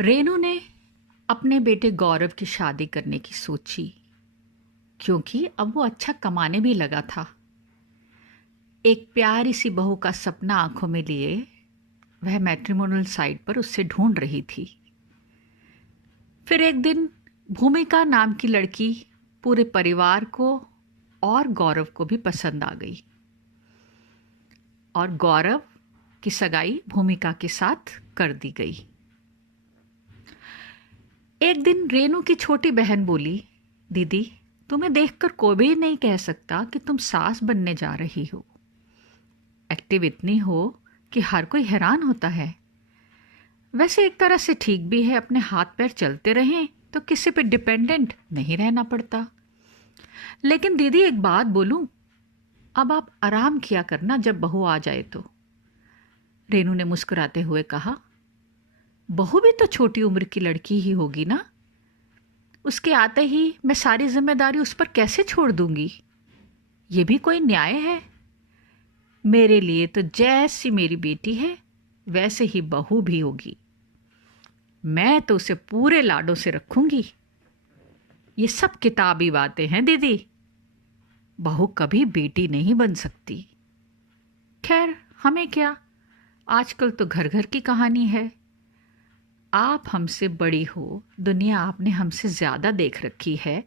रेनू ने अपने बेटे गौरव की शादी करने की सोची, क्योंकि अब वो अच्छा कमाने भी लगा था। एक प्यारी सी बहू का सपना आंखों में लिए वह मैट्रिमोनियल साइट पर उससे ढूंढ रही थी। फिर एक दिन भूमिका नाम की लड़की पूरे परिवार को और गौरव को भी पसंद आ गई और गौरव की सगाई भूमिका के साथ कर दी गई। एक दिन रेनू की छोटी बहन बोली, दीदी, तुम्हें देखकर कोई भी नहीं कह सकता कि तुम सास बनने जा रही हो। एक्टिव इतनी हो कि हर कोई हैरान होता है। वैसे एक तरह से ठीक भी है, अपने हाथ पैर चलते रहें तो किसी पे डिपेंडेंट नहीं रहना पड़ता। लेकिन दीदी एक बात बोलूं, अब आप आराम किया करना जब बहू आ जाए तो। रेनू ने मुस्कुराते हुए कहा, बहू भी तो छोटी उम्र की लड़की ही होगी ना। उसके आते ही मैं सारी जिम्मेदारी उस पर कैसे छोड़ दूंगी? ये भी कोई न्याय है? मेरे लिए तो जैसी मेरी बेटी है वैसे ही बहू भी होगी। मैं तो उसे पूरे लाडों से रखूंगी। ये सब किताबी बातें हैं दीदी, बहू कभी बेटी नहीं बन सकती। खैर, हमें क्या, आजकल तो घर घर की कहानी है। आप हमसे बड़ी हो, दुनिया आपने हमसे ज़्यादा देख रखी है,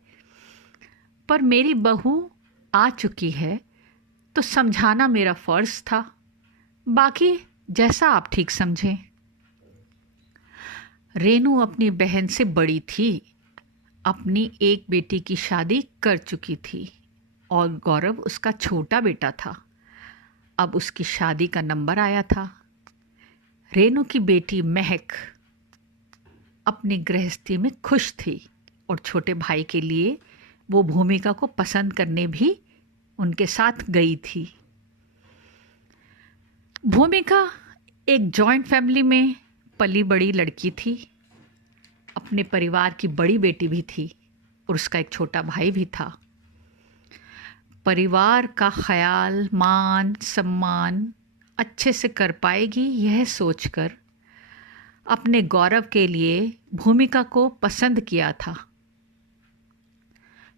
पर मेरी बहू आ चुकी है तो समझाना मेरा फ़र्ज़ था। बाकी जैसा आप ठीक समझें। रेनू अपनी बहन से बड़ी थी, अपनी एक बेटी की शादी कर चुकी थी और गौरव उसका छोटा बेटा था। अब उसकी शादी का नंबर आया था। रेनू की बेटी महक अपनी गृहस्थी में खुश थी और छोटे भाई के लिए वो भूमिका को पसंद करने भी उनके साथ गई थी। भूमिका एक जॉइंट फैमिली में पली बड़ी लड़की थी। अपने परिवार की बड़ी बेटी भी थी और उसका एक छोटा भाई भी था। परिवार का ख्याल, मान सम्मान अच्छे से कर पाएगी, यह सोचकर अपने गौरव के लिए भूमिका को पसंद किया था।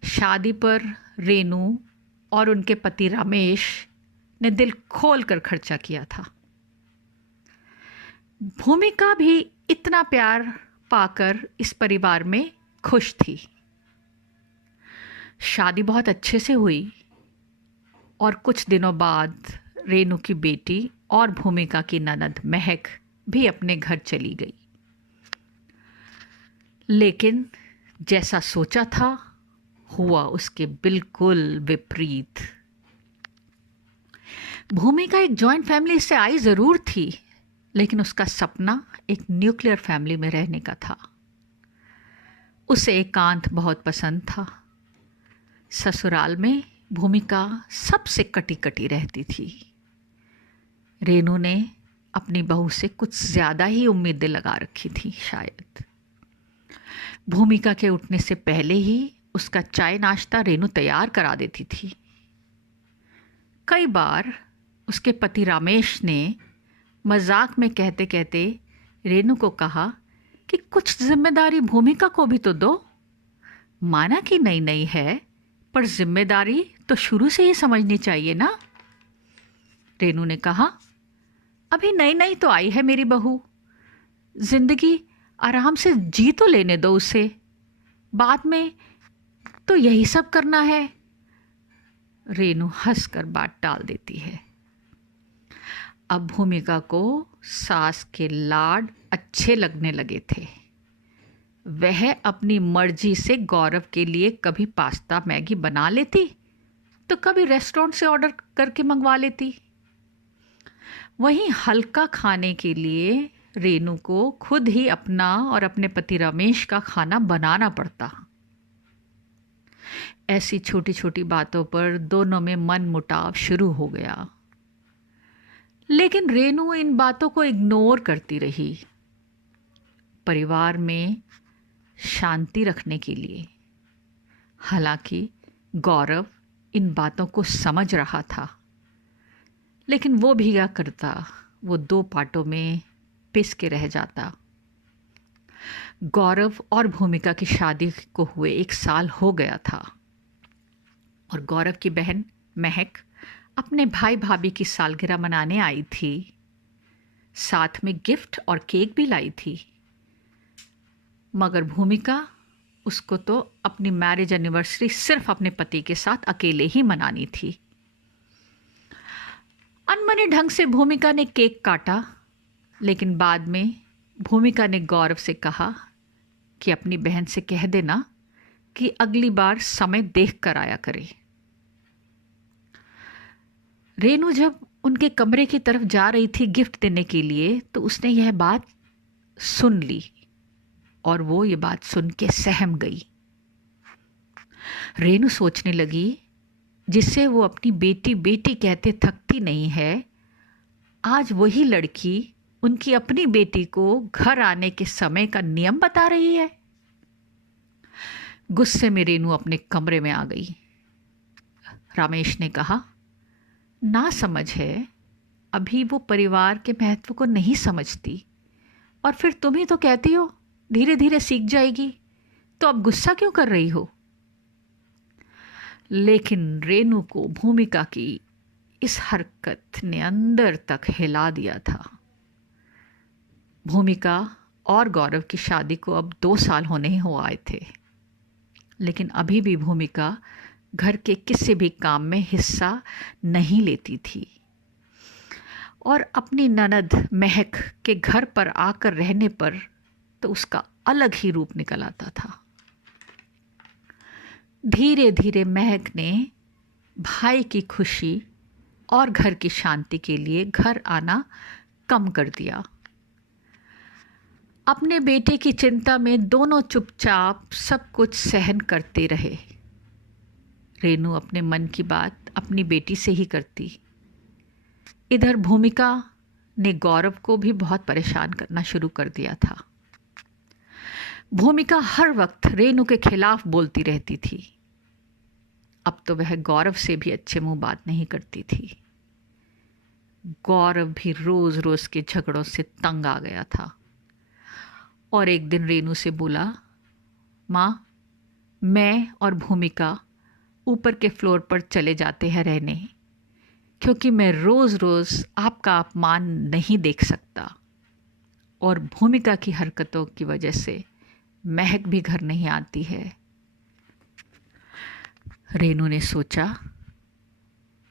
शादी पर रेनू और उनके पति रमेश ने दिल खोल कर खर्चा किया था। भूमिका भी इतना प्यार पाकर इस परिवार में खुश थी। शादी बहुत अच्छे से हुई और कुछ दिनों बाद रेनू की बेटी और भूमिका की ननद महक भी अपने घर चली गई। लेकिन जैसा सोचा था हुआ उसके बिल्कुल विपरीत। भूमिका एक जॉइंट फैमिली से आई ज़रूर थी, लेकिन उसका सपना एक न्यूक्लियर फैमिली में रहने का था। उसे एकांत बहुत पसंद था। ससुराल में भूमिका सबसे कटी कटी रहती थी। रेनू ने अपनी बहू से कुछ ज़्यादा ही उम्मीदें लगा रखी थी शायद। भूमिका के उठने से पहले ही उसका चाय नाश्ता रेनू तैयार करा देती थी। कई बार उसके पति रमेश ने मजाक में कहते कहते रेनू को कहा कि कुछ जिम्मेदारी भूमिका को भी तो दो। माना कि नई नई है, पर जिम्मेदारी तो शुरू से ही समझनी चाहिए ना। रेनू ने कहा, अभी नई नई तो आई है मेरी बहू, जिंदगी आराम से जी तो लेने दो उसे, बाद में तो यही सब करना है। रेनू हंसकर बात टाल देती है। अब भूमिका को सास के लाड अच्छे लगने लगे थे। वह अपनी मर्जी से गौरव के लिए कभी पास्ता मैगी बना लेती तो कभी रेस्टोरेंट से ऑर्डर करके मंगवा लेती। वहीं हल्का खाने के लिए रेनू को खुद ही अपना और अपने पति रमेश का खाना बनाना पड़ता। ऐसी छोटी छोटी बातों पर दोनों में मनमुटाव शुरू हो गया। लेकिन रेनू इन बातों को इग्नोर करती रही। परिवार में शांति रखने के लिए। हालांकि गौरव इन बातों को समझ रहा था, लेकिन वो भी क्या करता, वो दो पार्टों में पिस के रह जाता। गौरव और भूमिका की शादी को हुए 1 साल हो गया था और गौरव की बहन महक अपने भाई भाभी की सालगिरह मनाने आई थी। साथ में गिफ्ट और केक भी लाई थी। मगर भूमिका, उसको तो अपनी मैरिज एनिवर्सरी सिर्फ अपने पति के साथ अकेले ही मनानी थी। अनमने ढंग से भूमिका ने केक काटा, लेकिन बाद में भूमिका ने गौरव से कहा कि अपनी बहन से कह देना कि अगली बार समय देख कर आया करे। रेनू जब उनके कमरे की तरफ जा रही थी गिफ्ट देने के लिए, तो उसने यह बात सुन ली और वो ये बात सुन के सहम गई। रेनू सोचने लगी, जिससे वो अपनी बेटी बेटी कहते थकती नहीं है, आज वही लड़की उनकी अपनी बेटी को घर आने के समय का नियम बता रही है। गुस्से में रेनू अपने कमरे में आ गई। रमेश ने कहा, ना समझ है, अभी वो परिवार के महत्व को नहीं समझती, और फिर तुम ही तो कहती हो धीरे धीरे सीख जाएगी, तो अब गुस्सा क्यों कर रही हो? लेकिन रेनू को भूमिका की इस हरकत ने अंदर तक हिला दिया था। भूमिका और गौरव की शादी को अब 2 साल होने हो आए थे, लेकिन अभी भी भूमिका घर के किसी भी काम में हिस्सा नहीं लेती थी और अपनी ननद महक के घर पर आकर रहने पर तो उसका अलग ही रूप निकल आता था। धीरे धीरे महक ने भाई की खुशी और घर की शांति के लिए घर आना कम कर दिया। अपने बेटे की चिंता में दोनों चुपचाप सब कुछ सहन करते रहे। रेनू अपने मन की बात अपनी बेटी से ही करती। इधर भूमिका ने गौरव को भी बहुत परेशान करना शुरू कर दिया था। भूमिका हर वक्त रेनू के खिलाफ बोलती रहती थी। अब तो वह गौरव से भी अच्छे मुंह बात नहीं करती थी। गौरव भी रोज रोज के झगड़ों से तंग आ गया था और एक दिन रेनू से बोला, माँ, मैं और भूमिका ऊपर के फ्लोर पर चले जाते हैं रहने, क्योंकि मैं रोज रोज आपका अपमान नहीं देख सकता और भूमिका की हरकतों की वजह से महक भी घर नहीं आती है। रेनू ने सोचा,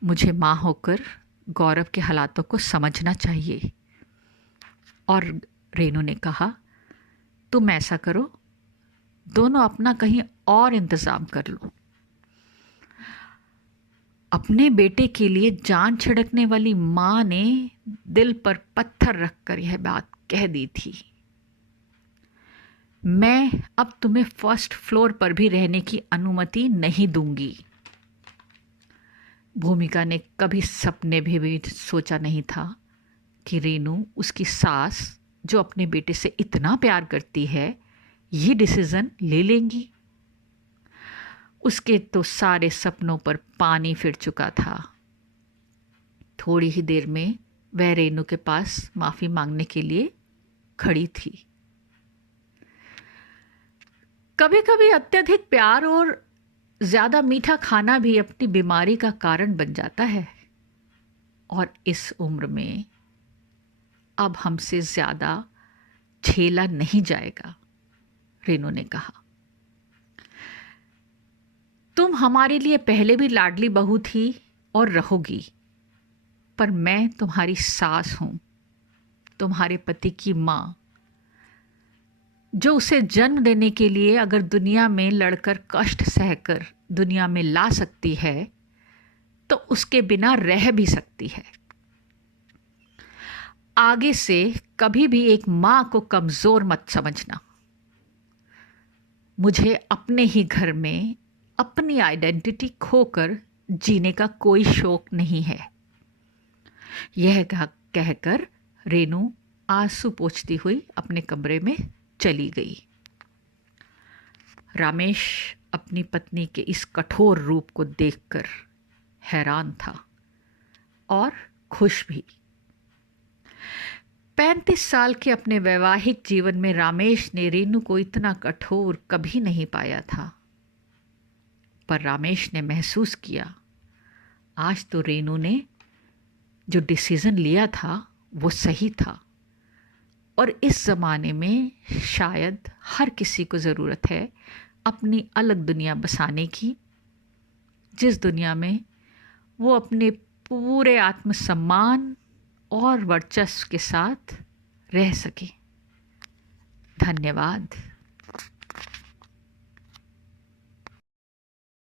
मुझे माँ होकर गौरव के हालातों को समझना चाहिए, और रेनू ने कहा, तुम ऐसा करो, दोनों अपना कहीं और इंतज़ाम कर लो। अपने बेटे के लिए जान छिड़कने वाली माँ ने दिल पर पत्थर रखकर यह बात कह दी थी। मैं अब तुम्हें फर्स्ट फ्लोर पर भी रहने की अनुमति नहीं दूंगी। भूमिका ने कभी सपने भी सोचा नहीं था कि रेनू, उसकी सास जो अपने बेटे से इतना प्यार करती है, ये डिसीज़न ले लेंगी। उसके तो सारे सपनों पर पानी फिर चुका था। थोड़ी ही देर में वह रेनू के पास माफ़ी मांगने के लिए खड़ी थी। कभी कभी अत्यधिक प्यार और ज़्यादा मीठा खाना भी अपनी बीमारी का कारण बन जाता है, और इस उम्र में अब हमसे ज़्यादा झेला नहीं जाएगा। रेनू ने कहा, तुम हमारे लिए पहले भी लाडली बहू थी और रहोगी, पर मैं तुम्हारी सास हूं, तुम्हारे पति की माँ, जो उसे जन्म देने के लिए अगर दुनिया में लड़कर कष्ट सहकर दुनिया में ला सकती है, तो उसके बिना रह भी सकती है। आगे से कभी भी एक माँ को कमज़ोर मत समझना। मुझे अपने ही घर में अपनी आइडेंटिटी खोकर जीने का कोई शौक नहीं है। यह कहकर रेनू आंसू पोंछती हुई अपने कमरे में चली गई। रमेश अपनी पत्नी के इस कठोर रूप को देखकर हैरान था और खुश भी। 35 साल के अपने वैवाहिक जीवन में रामेश ने रेनू को इतना कठोर कभी नहीं पाया था। पर रामेश ने महसूस किया, आज तो रेनू ने जो डिसीज़न लिया था वो सही था। और इस ज़माने में शायद हर किसी को ज़रूरत है अपनी अलग दुनिया बसाने की, जिस दुनिया में वो अपने पूरे आत्मसम्मान और वर्चस्व के साथ रह सके। धन्यवाद।